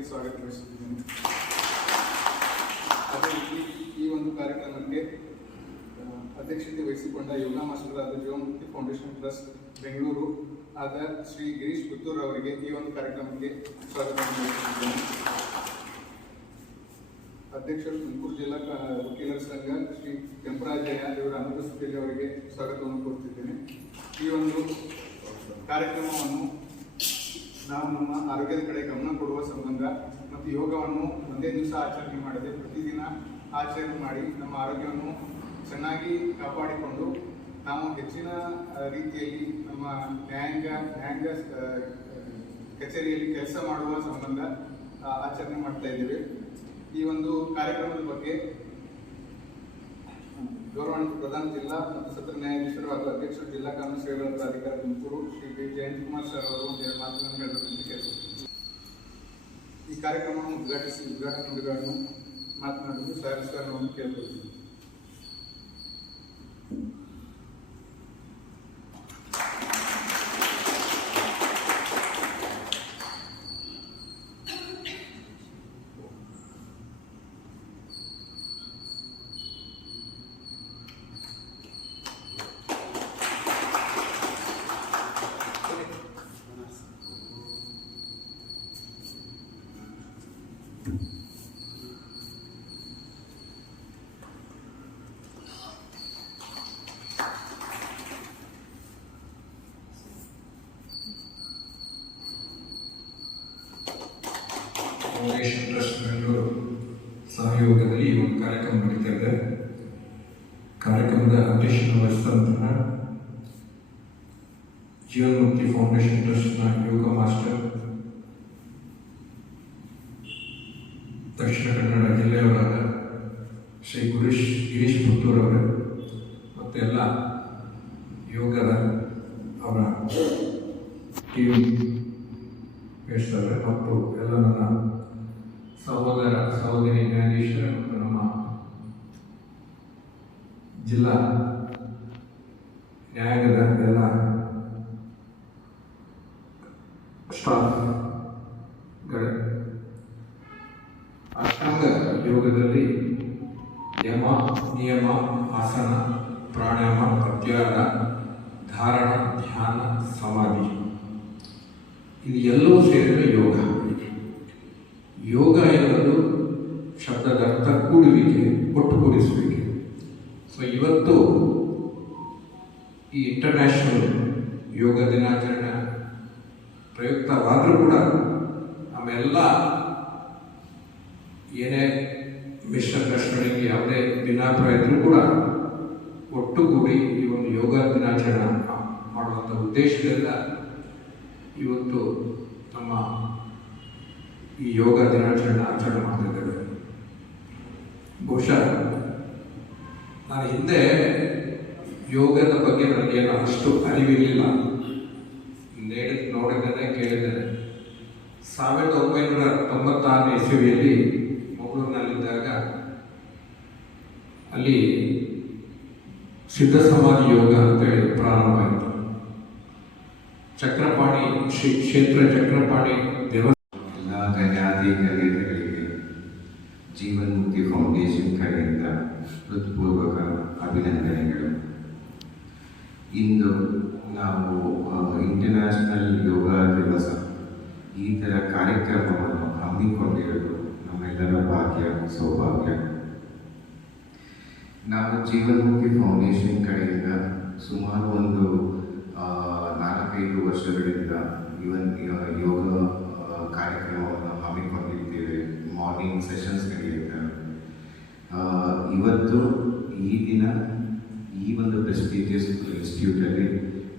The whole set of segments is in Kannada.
ಕಾರ್ಯಕ್ರಮಕ್ಕೆ ಸ್ವಾಗತ ಬಯಸುತ್ತಿದ್ದೇನೆ. ಅದೇ ರೀತಿ ಈ ಒಂದು ಕಾರ್ಯಕ್ರಮಕ್ಕೆ ಅಧ್ಯಕ್ಷತೆ ವಹಿಸಿಕೊಂಡ ಯೋಗ ಮಾಸ್ಟರ್ ಆದ ಜೀವನ್ಮುಕ್ತಿ ಫೌಂಡೇಶನ್ ಟ್ರಸ್ಟ್ ಬೆಂಗಳೂರು ಆದ ಶ್ರೀ ಗಿರೀಶ್ ಪುತ್ತೂರ್ ಅವರಿಗೆ ಈ ಒಂದು ಕಾರ್ಯಕ್ರಮಕ್ಕೆ ಸ್ವಾಗತ ಬಯಸುತ್ತಿದ್ದೇನೆ. ಅಧ್ಯಕ್ಷರು ತುಮಕೂರು ಜಿಲ್ಲಾ ವಕೀಲರ ಸಂಘ ಶ್ರೀ ಕೆಂಪರಾಜಯ್ಯ ಇವರ ಅನುಪಸ್ಥಿತಿಯಲ್ಲಿ ಅವರಿಗೆ ಸ್ವಾಗತವನ್ನು ಕೋರುತ್ತಿದ್ದೇನೆ. ಈ ಒಂದು ಕಾರ್ಯಕ್ರಮವನ್ನು ನಾವು ನಮ್ಮ ಆರೋಗ್ಯದ ಕಡೆ ಗಮನ ಕೊಡುವ ಸಂಬಂಧ ಮತ್ತು ಯೋಗವನ್ನು ಒಂದೇ ದಿವಸ ಆಚರಣೆ ಮಾಡದೆ ಪ್ರತಿದಿನ ಆಚರಣೆ ಮಾಡಿ ನಮ್ಮ ಆರೋಗ್ಯವನ್ನು ಚೆನ್ನಾಗಿ ಕಾಪಾಡಿಕೊಂಡು ನಾವು ಹೆಚ್ಚಿನ ರೀತಿಯಲ್ಲಿ ನಮ್ಮ ನ್ಯಾಯಾಂಗ ಕಚೇರಿಯಲ್ಲಿ ಕೆಲಸ ಮಾಡುವ ಸಂಬಂಧ ಆಚರಣೆ ಮಾಡ್ತಾ ಇದ್ದೇವೆ. ಈ ಒಂದು ಕಾರ್ಯಕ್ರಮದ ಬಗ್ಗೆ ಗೌರವಾನ್ವಿತ ಪ್ರಧಾನ ಜಿಲ್ಲಾ ಮತ್ತು ಸತ್ರ ನ್ಯಾಯಾಧೀಶರು ಹಾಗೂ ಅಧ್ಯಕ್ಷರು ಜಿಲ್ಲಾ ಕಾನೂನು ಸೇವೆಗಳ ಪ್ರಾಧಿಕಾರ ತುಮಕೂರು ಶ್ರೀ ಬಿ ಜಯಂತ್ ಕುಮಾರ್ ಸರ್ ಅವರು ಒಂದೆರಡು ಮಾತುಗಳನ್ನು ಹೇಳಬೇಕಂತ ಕೇಳ್ಕೊಳ್ತೀನಿ. ಈ ಕಾರ್ಯಕ್ರಮವನ್ನು ಉದ್ಘಾಟನಾ ನುಡಿಗಳನ್ನು ಮಾತನಾಡಲು ಸರ್ ಅವರನ್ನು ಕೇಳ್ಕೊಳ್ತೀನಿ. ಫೌಂಡೇಶನ್ ಟ್ರಸ್ಟ್ ಬೆಂಗಳೂರು ಸಹಯೋಗದಲ್ಲಿ ಈ ಒಂದು ಕಾರ್ಯಕ್ರಮ ನಡೀತಾ ಇದೆ. ಕಾರ್ಯಕ್ರಮದ ಅಧ್ಯಕ್ಷತೆ ವಹಿಸಿದಂತಹ ಜೀವನ್ಮುಕ್ತಿ ಫೌಂಡೇಶನ್ ಟ್ರಸ್ಟ್ನ ಯೋಗ ಮಾಸ್ಟರ್ ದಕ್ಷಿಣ ಕನ್ನಡ ಜಿಲ್ಲೆಯವರಾದ ಶ್ರೀ ಗಿರೀಶ್ ಪುತ್ತೂರ್ ಅವರು ಮತ್ತು ಎಲ್ಲ ಯೋಗದ ಅವರ ಟೀಮ್ ಹೇಳ್ತಾರೆ ಮತ್ತು ಎಲ್ಲ ನನ್ನ ಸಹೋದರಿ ನ್ಯಾಯಾಧೀಶರ ಮತ್ತು ನಮ್ಮ ಜಿಲ್ಲಾ ನ್ಯಾಯಾಲಯದ ಎಲ್ಲ ಸ್ಟಾಫ್ಗಳ ಅಷ್ಟಾಂಗ ಯೋಗದಲ್ಲಿ ಯಮ ನಿಯಮ ಆಸನ ಪ್ರಾಣಾಯಾಮ ಪ್ರತ್ಯಾಹಾರ ಧಾರಣ ಧ್ಯಾನ ಸಮಾಧಿ ಇದು ಎಲ್ಲವೂ ಸೇರಿದ ಯೋಗ. ಯೋಗ ಎನ್ನುವುದು ಶಬ್ದದ ಅರ್ಥ ಕೂಡುವಿಕೆ, ಒಟ್ಟುಗೂಡಿಸುವಿಕೆ. ಸೊ ಇವತ್ತು ಈ ಇಂಟರ್ನ್ಯಾಷನಲ್ ಯೋಗ ದಿನಾಚರಣೆ ಪ್ರಯುಕ್ತವಾದರೂ ಕೂಡ ನಮ್ಮೆಲ್ಲ ಏನೇ ಮಿಸ್ಅಂಡರ್ಸ್ಟ್ಯಾಂಡಿಂಗ್ ಯಾವುದೇ ಭಿನ್ನಾಭಿಪ್ರಾಯ ಇದ್ರೂ ಕೂಡ ಒಟ್ಟುಗೂಡಿ ಈ ಒಂದು ಯೋಗ ದಿನಾಚರಣೆ ಮಾಡುವಂಥ ಉದ್ದೇಶದಿಂದ ಇವತ್ತು ನಮ್ಮ ಈ ಯೋಗ ದಿನಾಚರಣೆ ಆಚರಣೆ ಮಾಡ್ತಿದ್ದೇವೆ. ಬಹುಶಃ ನಾನು ಹಿಂದೆ ಯೋಗದ ಬಗ್ಗೆ ನನಗೇನು ಅಷ್ಟು ಅರಿವಿರಲಿಲ್ಲ, ನೋಡಿದ್ದೇನೆ, ಕೇಳಿದ್ದೇನೆ. 1996 ಇಸವಿಯಲ್ಲಿ ಮಂಗಳೂರಿನಲ್ಲಿದ್ದಾಗ ಅಲ್ಲಿ ಸಿದ್ಧ ಸಮಾಧಿ ಯೋಗ ಅಂತೇಳಿ ಪ್ರಾರಂಭ ಆಯಿತು. ಚಕ್ರಪಾಣಿ ಶ್ರೀ ಕ್ಷೇತ್ರ ಚಕ್ರಪಾಣಿ ದೇವಸ್ಥಾನ ಎಲ್ಲ ಧನ್ಯಾಧಿಕಾರಿಗಳಿಗೆ ಜೀವನ್ಮುಕ್ತಿ ಫೌಂಡೇಶನ್ ಕಡೆಯಿಂದ ಹೃತ್ಪೂರ್ವಕ ಅಭಿನಂದನೆಗಳು. ಇಂದು ನಾವು ಇಂಟರ್ನ್ಯಾಷನಲ್ ಯೋಗ ದಿವಸ ಈ ಥರ ಕಾರ್ಯಕ್ರಮವನ್ನು ಹಮ್ಮಿಕೊಂಡಿರೋದು ನಮ್ಮೆಲ್ಲರ ಭಾಗ್ಯ, ಸೌಭಾಗ್ಯ. ನಾವು ಜೀವನ್ಮುಕ್ತಿ ಫೌಂಡೇಶನ್ ಕಡೆಯಿಂದ ಸುಮಾರು ಒಂದು 4-5 ವರ್ಷಗಳಿಂದ ಯೋಗ ಕಾರ್ಯಕ್ರಮವನ್ನು ಹಮ್ಮಿಕೊಂಡಿದ್ದೇವೆ. ಮಾರ್ನಿಂಗ್ ಸೆಷನ್ಸ್ ನಡೆಯುತ್ತವೆ. ಇವತ್ತು ಈ ದಿನ ಈ ಒಂದು ಪ್ರೆಸ್ಟೀಜಿಯಸ್ ಇನ್ಸ್ಟಿಟ್ಯೂಟಲ್ಲಿ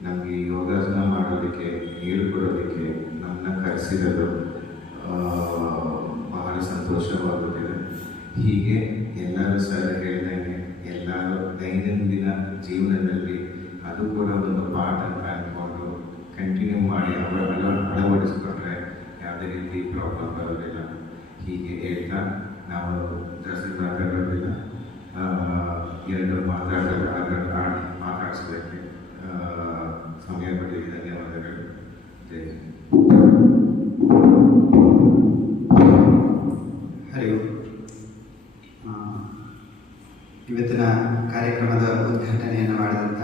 ನಮಗೆ ಯೋಗಾಸನ ಮಾಡೋದಕ್ಕೆ ಹೇಳ್ಕೊಡೋದಕ್ಕೆ ನಮ್ಮನ್ನ ಕರೆಸಿರೋದು ಬಹಳ ಸಂತೋಷವಾಗುತ್ತಿದೆ. ಹೀಗೆ ಎಲ್ಲರೂ ಸರ್ ಹೇಳ್ದಂಗೆ ಎಲ್ಲರೂ ದೈನಂದಿನ ಜೀವನದಲ್ಲಿ ಅದು ಕೂಡ ಒಂದು ಪಾಠ ಅಂತ ಅಂದ್ಕೊಂಡು ಕಂಟಿನ್ಯೂ ಮಾಡಿ ಅಳವಡಿಸ್ಕೊಂಡ್ರೆ ಯಾವುದೇ ರೀತಿ ಪ್ರಾಬ್ಲಮ್ ಬರೋದಿಲ್ಲ. ಹೀಗೆ ಹೇಳ್ತಾ ನಾವು ಜಾಸ್ತಿ ಮಾತಾಡೋದಿಲ್ಲ. 2 ಮಾತಾಡಿಸೋದಕ್ಕೆ ಸಮಯ ಕೊಟ್ಟಿದ್ದಕ್ಕೆ ಧನ್ಯವಾದಗಳು. ಜೈ ಹಿಂದ್. ಇವತ್ತಿನ ಕಾರ್ಯಕ್ರಮದ ಉದ್ಘಾಟನೆಯನ್ನು ಮಾಡಿದಂಥ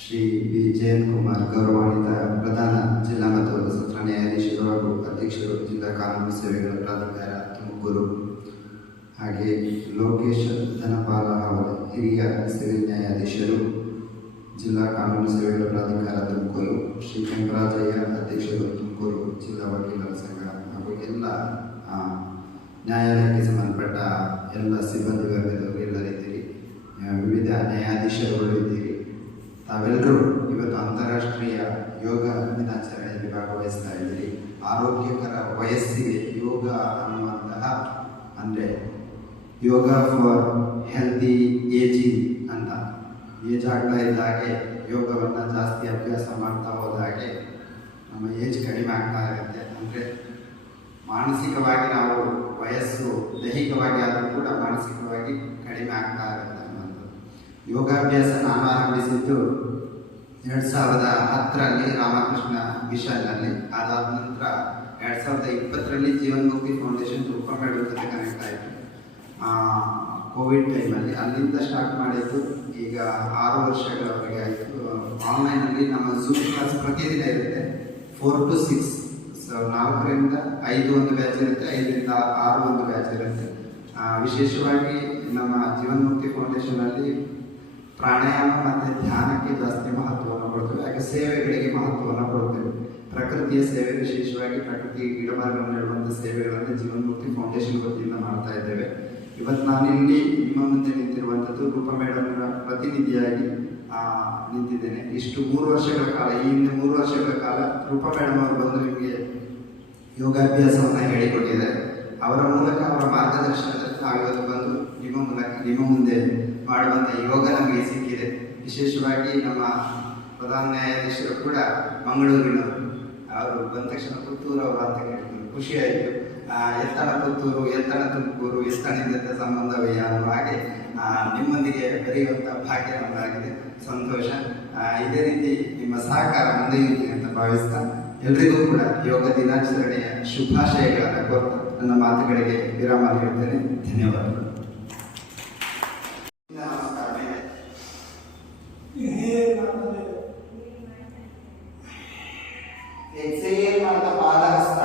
ಶ್ರೀ ಬಿ ಜಯಂತ್ ಕುಮಾರ್ ಗೌರವಾನ್ವಿತ ಪ್ರಧಾನ ಜಿಲ್ಲಾ ಮತ್ತು ಸತ್ರ ನ್ಯಾಯಾಧೀಶರು ಹಾಗೂ ಅಧ್ಯಕ್ಷರು ಜಿಲ್ಲಾ ಕಾನೂನು ಸೇವೆಗಳ ಪ್ರಾಧಿಕಾರ ತುಮಕೂರು, ಹಾಗೆ ಲೋಕೇಶ್ ಧನಪಾಲ ಅವರ ಹಿರಿಯ ಸಿವಿಲ್ ನ್ಯಾಯಾಧೀಶರು ಜಿಲ್ಲಾ ಕಾನೂನು ಸೇವೆಗಳ ಪ್ರಾಧಿಕಾರ ತುಮಕೂರು, ಶ್ರೀ ಕೆಂಪರಾಜಯ್ಯ ಅಧ್ಯಕ್ಷರು ತುಮಕೂರು ಜಿಲ್ಲಾ ವಕೀಲರ ಸಂಘ ಹಾಗೂ ಎಲ್ಲ ನ್ಯಾಯಾಲಯಕ್ಕೆ ಸಂಬಂಧಪಟ್ಟ ಎಲ್ಲ ಸಿಬ್ಬಂದಿ ವರ್ಗದವರು ಎಲ್ಲರಿದ್ದೀರಿ, ವಿವಿಧ ನ್ಯಾಯಾಧೀಶರುಗಳು ಇದ್ದೀರಿ. ತಾವೆಲ್ಲರೂ ಇವತ್ತು ಅಂತಾರಾಷ್ಟ್ರೀಯ ಯೋಗ ದಿನಾಚರಣೆಯಲ್ಲಿ ಭಾಗವಹಿಸ್ತಾ ಇದ್ದೀರಿ. ಆರೋಗ್ಯಕರ ವಯಸ್ಸಿಗೆ ಯೋಗ ಅನ್ನುವಂತಹ ಅಂದರೆ ಯೋಗ ಫಾರ್ ಹೆಲ್ದಿ ಏಜಿಂಗ್ ಅಂತ, ಏಜ್ ಆಗ್ತಾ ಇದ್ದ ಹಾಗೆ ಯೋಗವನ್ನು ಜಾಸ್ತಿ ಅಭ್ಯಾಸ ಮಾಡ್ತಾ ಹೋದ ಹಾಗೆ ನಮ್ಮ ಏಜ್ ಕಡಿಮೆ ಆಗ್ತಾ ಇರುತ್ತೆ. ಅಂದರೆ ಮಾನಸಿಕವಾಗಿ ನಾವು ವಯಸ್ಸು ದೈಹಿಕವಾಗಿ ಆದರೂ ಕೂಡ ಮಾನಸಿಕವಾಗಿ ಕಡಿಮೆ ಆಗ್ತಾ ಇರುತ್ತೆ ಅನ್ನೋದು. ಯೋಗಾಭ್ಯಾಸ ನಾನು ಆರಂಭಿಸಿದ್ದು 2010ರಲ್ಲಿ ರಾಮಕೃಷ್ಣ ಮಿಷನ್ನಲ್ಲಿ. ಅದಾದ ನಂತರ 2020ರಲ್ಲಿ ಜೀವನ್ಮುಕ್ತಿ ಫೌಂಡೇಶನ್ ರೂಪಮೇಳದ ಜೊತೆ ಕನೆಕ್ಟ್ ಆಯಿತು ಕೋವಿಡ್ ಟೈಮಲ್ಲಿ. ಅಲ್ಲಿಂದ ಸ್ಟಾರ್ಟ್ ಮಾಡಿದ್ದು ಈಗ 6 ವರ್ಷಗಳವರೆಗೆ ಆಯಿತು. ಆನ್ಲೈನಲ್ಲಿ ನಮ್ಮ ಝೂಮ್ ಕ್ಲಾಸ್ ಪ್ರತಿದಿನ ಇರುತ್ತೆ, 4 to 6. 4ರಿಂದ 5 ಒಂದು ಬ್ಯಾಚ್ ಇರುತ್ತೆ, 5ರಿಂದ 6 ಒಂದು ಬ್ಯಾಚ್ ಇರುತ್ತೆ. ವಿಶೇಷವಾಗಿ ನಮ್ಮ ಜೀವನ್ಮುಕ್ತಿ ಫೌಂಡೇಶನಲ್ಲಿ ಪ್ರಾಣಾಯಾಮ ಮತ್ತು ಧ್ಯಾನಕ್ಕೆ ಜಾಸ್ತಿ ಮಹತ್ವವನ್ನು ಕೊಡ್ತೇವೆ, ಹಾಗೆ ಸೇವೆಗಳಿಗೆ ಮಹತ್ವವನ್ನು ಕೊಡ್ತೇವೆ. ಪ್ರಕೃತಿಯ ಸೇವೆ, ವಿಶೇಷವಾಗಿ ಪ್ರಕೃತಿ ಗಿಡಮರಗಳನ್ನು ನೆಡುವಂಥ ಸೇವೆಗಳನ್ನು ಜೀವನ್ಮುಕ್ತಿ ಫೌಂಡೇಶನ್ ವತಿಯಿಂದ ಮಾಡ್ತಾ ಇದ್ದೇವೆ. ಇವತ್ತು ನಾನಿಲ್ಲಿ ನಿಮ್ಮ ಮುಂದೆ ನಿಂತಿರುವಂಥದ್ದು ರೂಪ ಮೇಡಮ್ನ ಪ್ರತಿನಿಧಿಯಾಗಿ ನಿಂತಿದ್ದೇನೆ. ಇಷ್ಟು 3 ವರ್ಷಗಳ ಕಾಲ, ಈ ಹಿಂದೆ 3 ವರ್ಷಗಳ ಕಾಲ ರೂಪ ಮೇಡಮ್ ಅವರು ಬಂದು ನಿಮಗೆ ಯೋಗಾಭ್ಯಾಸವನ್ನು ಹೇಳಿಕೊಟ್ಟಿದ್ದಾರೆ. ಅವರ ಮೂಲಕ, ಅವರ ಮಾರ್ಗದರ್ಶನದಲ್ಲಿ ನಾವಿವತ್ತು ಬಂದು ನಿಮ್ಮ ಮುಂದೆ ಮಾಡುವಂಥ ಯೋಗ ನಮಗೆ ಸಿಕ್ಕಿದೆ. ವಿಶೇಷವಾಗಿ ನಮ್ಮ ಪ್ರಧಾನ ನ್ಯಾಯಾಧೀಶರು ಕೂಡ ಮಂಗಳೂರಿನವರು, ಅವರು ಬಂದ ತಕ್ಷಣ ಪುತ್ತೂರು ಅವರು ಅಂತ ಕೇಳಿದ್ರು, ಖುಷಿ ಆಯಿತು. ಎತ್ತಣ ಪುತ್ತೂರು, ಎತ್ತಣ ತುಮಕೂರು, ಎತ್ತಣಿಂದ ಸಂಬಂಧವೇ ಅನ್ನೋ ಹಾಗೆ ನಿಮ್ಮೊಂದಿಗೆ ಬೆರೆಯುವಂಥ ಭಾಗ್ಯ ನಮ್ಮದಾಗಿದೆ. ಸಂತೋಷ. ಇದೇ ರೀತಿ ನಿಮ್ಮ ಸಹಕಾರ ಮುಂದೆ ಇರಲಿ ಅಂತ ಭಾವಿಸ್ತಾ ಎಲ್ರಿಗೂ ಕೂಡ ಯೋಗ ದಿನಾಚರಣೆಯ ಶುಭಾಶಯಗಳನ್ನು ಕೋರ್ತಾ ನನ್ನ ಮಾತುಗಳಿಗೆ ವಿರಾಮ ನೀಡುತ್ತೇನೆ. ಧನ್ಯವಾದಗಳು. ಎಕ್ಸೇಲ್ ಮಾಡ್ತಾ ಪಾದ ಹಸ್ತ,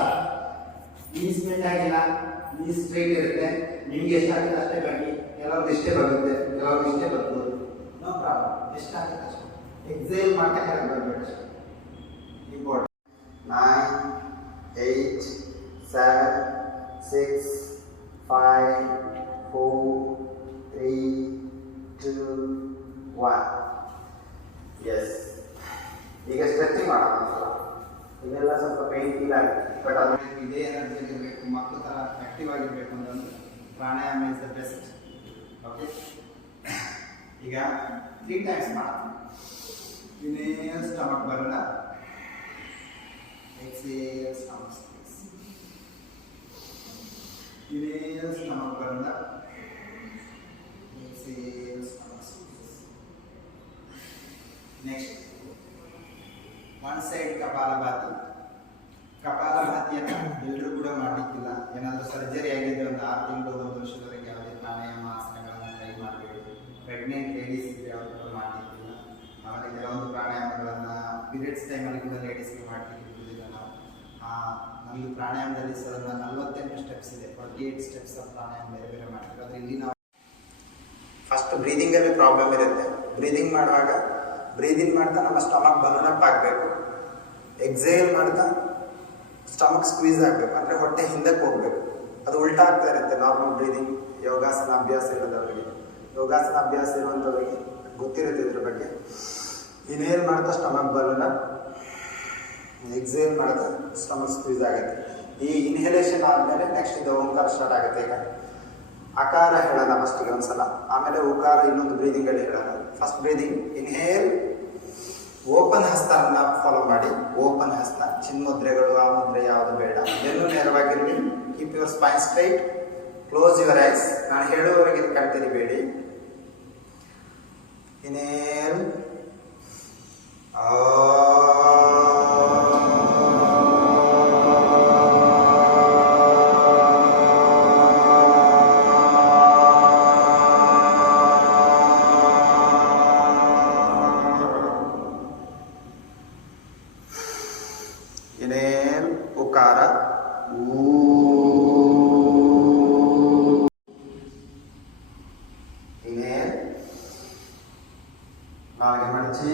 ನೀಸ್ ಬೆಂಡ್ ಆಗಿಲ್ಲ, ನೀಸ್ ಸ್ಟ್ರೈಟ್ ಇರುತ್ತೆ. ನಿಮ್ಗೆ ಎಷ್ಟಾಗುತ್ತೆ ಅಷ್ಟೇ ಬಗ್ಗಿ, ಕೆಲವ್ರದ್ದು ಇಷ್ಟೇ ಬರುತ್ತೆ, ಕೆಲವ್ರದ್ದು ಇಷ್ಟೇ ಬರ್ಬೋದು, ನೋ ಪ್ರಾಬ್ಲಮ್. ಎಷ್ಟಾಗುತ್ತೆ ಅಷ್ಟೇ ಎಕ್ಸೇಲ್ ಮಾಡ್ತಾ ಕೆಳಗೆ ಬರಬೇಕು. ಇಂಪಾರ್ಟೆಂಟ್. 9, 8, 7, 6, 5, 4, 3, 2, 1. ಎಸ್. ಈಗ ಸ್ಟ್ರೆಚಿಂಗ್ ಮಾಡೋಣ. ಇದೆಲ್ಲ ಸ್ವಲ್ಪ ಪೇನ್ ಫೀಲ್ ಆಗುತ್ತೆ, ಬಟ್ ಅದು ಇದೇ ಎನರ್ಜಿ ಇರಬೇಕು, ಮಕ್ಕಳು ಥರ ಆ್ಯಕ್ಟಿವ್ ಆಗಿರಬೇಕು ಅಂತಂದ್ರೆ ಪ್ರಾಣಾಯಾಮ ಇಸ್ ದ ಬೆಸ್ಟ್. ಓಕೆ, ಈಗ 3 ಟೈಮ್ಸ್ ಮಾಡೋಣ. ಇನ್ಹೇಲ್ ಸ್ಟಮಕ್ ಬರೋಣ, exhale stomach squeeze. Inhale stomach ಬರೋಣ, exhale stomach squeeze. Next, one side kapalbhati. ಕಪಾಲಭಾತಿಯನ್ನು ಎಲ್ಲರೂ ಕೂಡ ಮಾಡಲಿಕ್ಕಿಲ್ಲ. ಏನಾದರೂ ಸರ್ಜರಿ ಆಗಿದ್ರೆ ಒಂದು 6 ತಿಂಗಳು 1 ವರ್ಷದವರೆಗೆ ಯಾವುದೇ ಪ್ರಾಣಾಯಾಮ ಆಸನಗಳನ್ನು ಟ್ರೈ ಮಾಡಬೇಕು. ಪ್ರೆಗ್ನೆಂಟ್ ಲೇಡೀಸ್ ಇದ್ದರೆ ಅವರು ಕೂಡ ಮಾಡಲಿಕ್ಕಿಲ್ಲ. ಆಮೇಲೆ ಕೆಲವೊಂದು ಪ್ರಾಣಾಯಾಮಗಳನ್ನು ಪೀರಿಯಡ್ಸ್ ಟೈಮಲ್ಲಿ ಕೂಡ ಲೇಡೀಸ್ಗೆ ಮಾಡಲಿಕ್ಕೆ ನಮ್ಮದು ಪ್ರಾಣಾಯಾಮದಲ್ಲಿ 48 ಸ್ಟೆಪ್ಸ್ ಇದೆ, 48 ಸ್ಟೆಪ್ಸ್ ಆಫ್ ಪ್ರಾಣಾಯಾಮ ಬೇರೆ ಬೇರೆ ಮಾಡ್ತೀವಿ. ಆದರೆ ಇಲ್ಲಿ ನಾವು ಫಸ್ಟ್ ಬ್ರೀದಿಂಗಲ್ಲಿ ಪ್ರಾಬ್ಲಮ್ ಇರುತ್ತೆ. ಬ್ರೀದಿಂಗ್ ಮಾಡುವಾಗ ಬ್ರೀದಿಂಗ್ ಮಾಡ್ತಾ ನಮ್ಮ ಸ್ಟಮಕ್ ಬಲೂನ್ ಅಪ್ ಆಗಬೇಕು. ಎಕ್ಸೇಲ್ ಮಾಡ್ತಾ ಸ್ಟಮಕ್ ಸ್ಕ್ವೀಸ್ ಆಗಬೇಕು, ಅಂದರೆ ಹೊಟ್ಟೆ ಹಿಂದಕ್ಕೆ ಹೋಗಬೇಕು. ಅದು ಉಲ್ಟಾ ಆಗ್ತಾ ಇರುತ್ತೆ ನಾರ್ಮಲ್ ಬ್ರೀದಿಂಗ್. ಯೋಗಾಸನ ಅಭ್ಯಾಸ ಇರೋದವರಿಗೆ, ಯೋಗಾಸನ ಅಭ್ಯಾಸ ಇರುವಂಥವರಿಗೆ ಗೊತ್ತಿರುತ್ತೆ ಇದ್ರ ಬಗ್ಗೆ. ಇನ್ಹೇಲ್ ಮಾಡ್ತಾ ಸ್ಟಮಕ್ ಬಲೂನ್ ಅಪ್, ಎಕ್ಸೇಲ್ ಮಾಡಿದ್ರೆ ಸ್ಟಮಕ್ ಸ್ಕ್ವೀಸ್ ಆಗುತ್ತೆ. ಈ ಇನ್ಹೇಲೇಷನ್ ಆದಮೇಲೆ ನೆಕ್ಸ್ಟ್ ಇದು ಓಂಕಾರ ಸ್ಟಾರ್ಟ್ ಆಗುತ್ತೆ. ಈಗ ಅಕಾರ ಹೇಳೋಣ ಫಸ್ಟಿಗೆ ಒಂದ್ಸಲ, ಆಮೇಲೆ ಉಕಾರ ಇನ್ನೊಂದು ಬ್ರೀದಿಂಗಲ್ಲಿ ಹೇಳೋಣ. ಫಸ್ಟ್ ಬ್ರೀದಿಂಗ್ ಇನ್ಹೇಲ್, ಓಪನ್ ಹಸ್ತನ ಫಾಲೋ ಮಾಡಿ. ಓಪನ್ ಹಸ್ತ, ಚಿನ್ಮುದ್ರೆಗಳು ಆ ಮುದ್ರೆ ಯಾವುದು ಬೇಡ, ಬೆನ್ನು ನೇರವಾಗಿರಲಿ. Keep your spine straight, close your eyes. ನಾನು ಹೇಳುವವರೆಗೆ ಕಣ್ತೆರಿಬೇಡಿ. Inhale, Inhale. ನಾಲ್ಗೆ ಮಡಚಿ.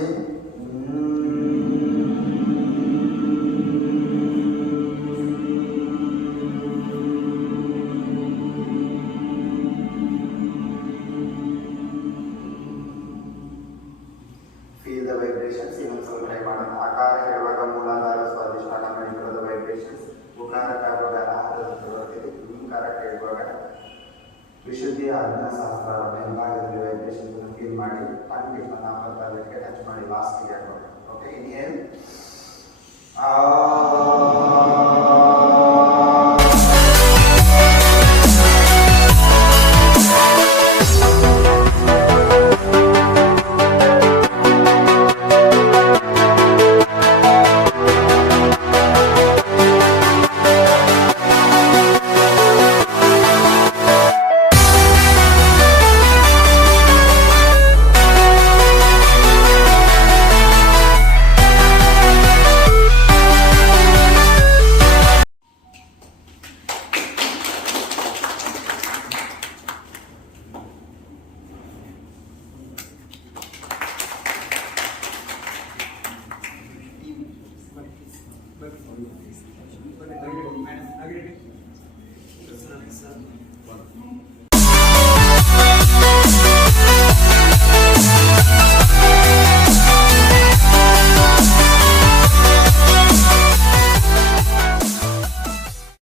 Feel the vibrations. ಇನ್ನೊಂದು ಸ್ವಲ್ಪ ಟ್ರೈ ಮಾಡೋಣ. ಆಕಾರ ಹೇಳುವಾಗ ಮೂಲಾಧಾರ ಸ್ವಾಧಿಷ್ಠಾನ ಮಣಿಪುರದ ವೈಬ್ರೇಷನ್ಸ್. ಉಕಾರ ಕಾರುವಾಗ ಅನಾಹತದ ಬರ್ತಿದೆ. ಓಂಕಾರ ಕೇಳುವಾಗ ವಿಶುದ್ಧಿ ಆಜ್ಞಾ ಶಾಸ್ತ್ರ ಮೇಲ್ಭಾಗದಲ್ಲಿ ವೈಬ್ರೇಷನ್ಸ್ ಫೀಲ್ ಮಾಡಿ ಟಂಗ್ ನಾಪತ್ತಾಲಕ್ಕೆ ಟಚ್ ಮಾಡಿ ಲಾಸ್ಟ್ಗೆ ಹಾಕೋಣ. Okay, inhale.